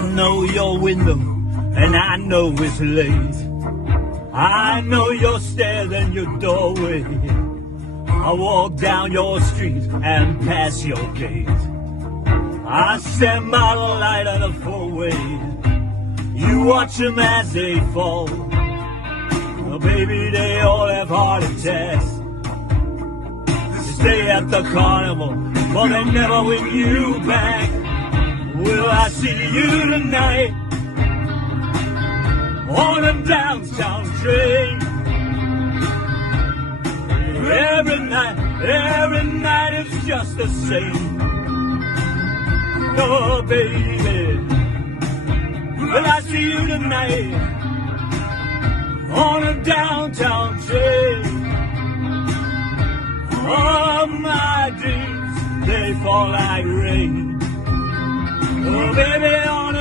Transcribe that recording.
I know your window, and I know it's late. I know your stairs and your doorway. I walk down your street and pass your gate. I stand by the light of the four-way. You watch them as they fall. Oh, baby, they all have heart attacks. They stay at the carnival, but they never win you back. Will I see you tonight on a downtown train? Every night it's just the same. Oh, baby, will I see you tonight on a downtown train? Oh, my dreams, they fall like rain. Oh, baby, on a